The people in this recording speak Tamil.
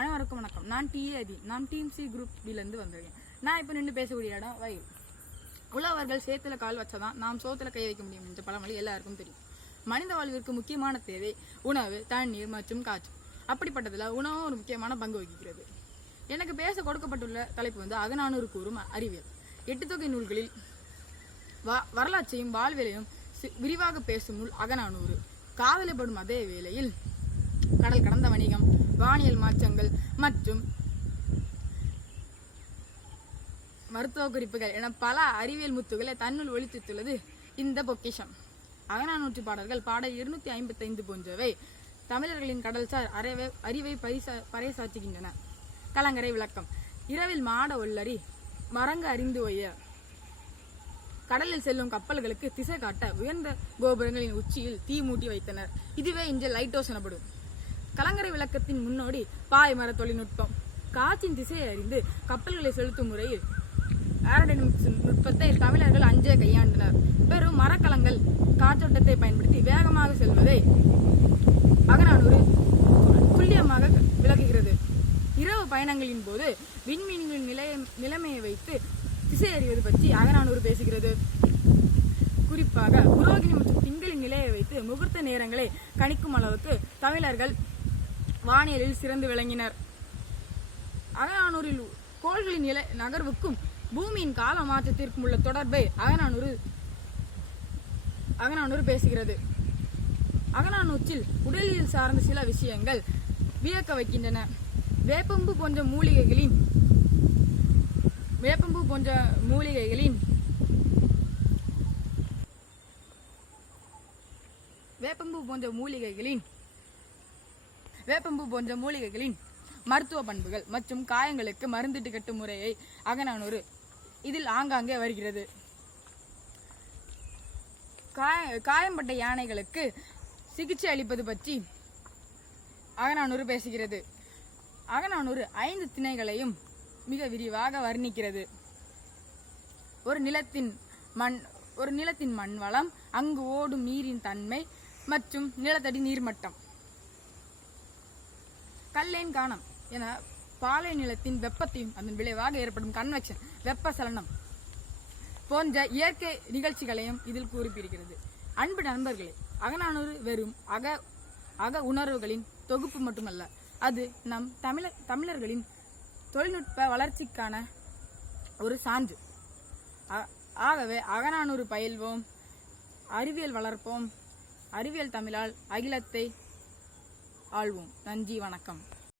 அனைவருக்கும் வணக்கம். நான் டி.ஏ.தி. நான் டீம் சி குரூப் பிலேருந்து வந்திருக்கேன். நான் இப்போ நின்று பேசக்கூடிய இடம் வயல். உழவர்கள் சேத்துல கால் வச்சாதான் நாம் சோத்துல கை வைக்க முடியும் என்ற பழமொழி எல்லாருக்கும் தெரியும். மனித வாழ்விற்கு முக்கியமான தேவை உணவு, தண்ணீர் மற்றும் காற்று. அப்படிப்பட்டதுல உணவும் ஒரு முக்கியமான பங்கு வகிக்கிறது. எனக்கு பேச கொடுக்கப்பட்டுள்ள தலைப்பு அகநானூறு கூறும் அறிவியல். 8 தொகை நூல்களில் வரலாற்றையும் வாழ்வியலையும் விரிவாக பேசும் நூல் அகநானூறு. காதலிப்படும் அதே வேளையில் கடல் கடந்த வணிகம், வானியல் மாற்றங்கள் மற்றும் மருத்துவ குறிப்புகள் என பல அறிவியல் முத்துக்களை தன்னுள் ஒளித்துள்ளது இந்த பொக்கிஷம். அகநானூற்று பாடல்கள் பாடல் 255 போன்றவை தமிழர்களின் கடல்சார் அறிவை பறைசாற்றுகின்றன. கலங்கரை விளக்கம். இரவில் மாட ஒல்லரி மரங்க அறிந்து ஒய்ய கடலில் செல்லும் கப்பல்களுக்கு திசை காட்ட உயர்ந்த கோபுரங்களின் உச்சியில் தீ மூட்டி வைத்தனர். இதுவே இன்று லைட் ஹவுஸ் எனப்படும். கலங்கரை விளக்கத்தின் முன்னோடி பாய்மர தொழில்நுட்பம். காற்றின் திசையை அறிந்து கப்பல்களை செலுத்தும் முறையில் ஏரோடைனமிக்ஸ் நுட்பத்தை தமிழர்கள் அஞ்சே கையாண்டனர். வெறும் மரக்கலங்கள் காற்றோட்டத்தை பயன்படுத்தி வேகமாக செல்வதை அகநானூறு துல்லியமாக விளக்குகிறது. இரவு பயணங்களின் போது விண்மீன்களின் நிலைமையை வைத்து திசை அறிவது பற்றி அகநானூறு பேசுகிறது. குறிப்பாக புரோகிணி மற்றும் திங்களின் நிலையை வைத்து முகூர்த்த நேரங்களை கணிக்கும் அளவுக்கு தமிழர்கள் வானியலில் சிறந்து விளங்கினர். அகநானூரில் கோள்களின் நகர்வுக்கும் பூமியின் கால மாற்றத்திற்கும் உள்ள தொடர்பை அகநானூறு பேசுகிறது. அகநானூற்றில் உடலியல் சார்ந்த சில விஷயங்கள் வியக்க வைக்கின்றன. வேப்பம்பூ போன்ற மூலிகைகளின் மருத்துவ பண்புகள் மற்றும் காயங்களுக்கு மருந்திட்டு கட்டும் முறையை அகநானூறு இதில் ஆங்காங்கே வருகிறது. காயம்பட்ட யானைகளுக்கு சிகிச்சை அளிப்பது பற்றி அகநானூறு பேசுகிறது. அகநானூறு 5 திணைகளையும் மிக விரிவாக வர்ணிக்கிறது. ஒரு நிலத்தின் மண் வளம், அங்கு ஓடும் நீரின் தன்மை மற்றும் நிலத்தடி நீர்மட்டம். கல்லேன் காணம் என பாலை நிலத்தின் வெப்பத்தையும் அதன் விளைவாக ஏற்படும் கன்வெக்ஷன் வெப்பசலனம் போன்ற இயற்கை நிகழ்ச்சிகளையும் இதில் குறிப்பிடுகிறது. அன்பு நண்பர்களே, அகநானூறு வெறும் அக உணர்வுகளின் தொகுப்பு மட்டுமல்ல, அது நம் தமிழர்களின் தொழில்நுட்ப வளர்ச்சிக்கான ஒரு சான்று. ஆகவே அகநானூறு பயில்வோம், அறிவியல் வளர்ப்போம், அறிவியல் தமிழால் அகிலத்தை ஆள்வோம். நன்றி, வணக்கம்.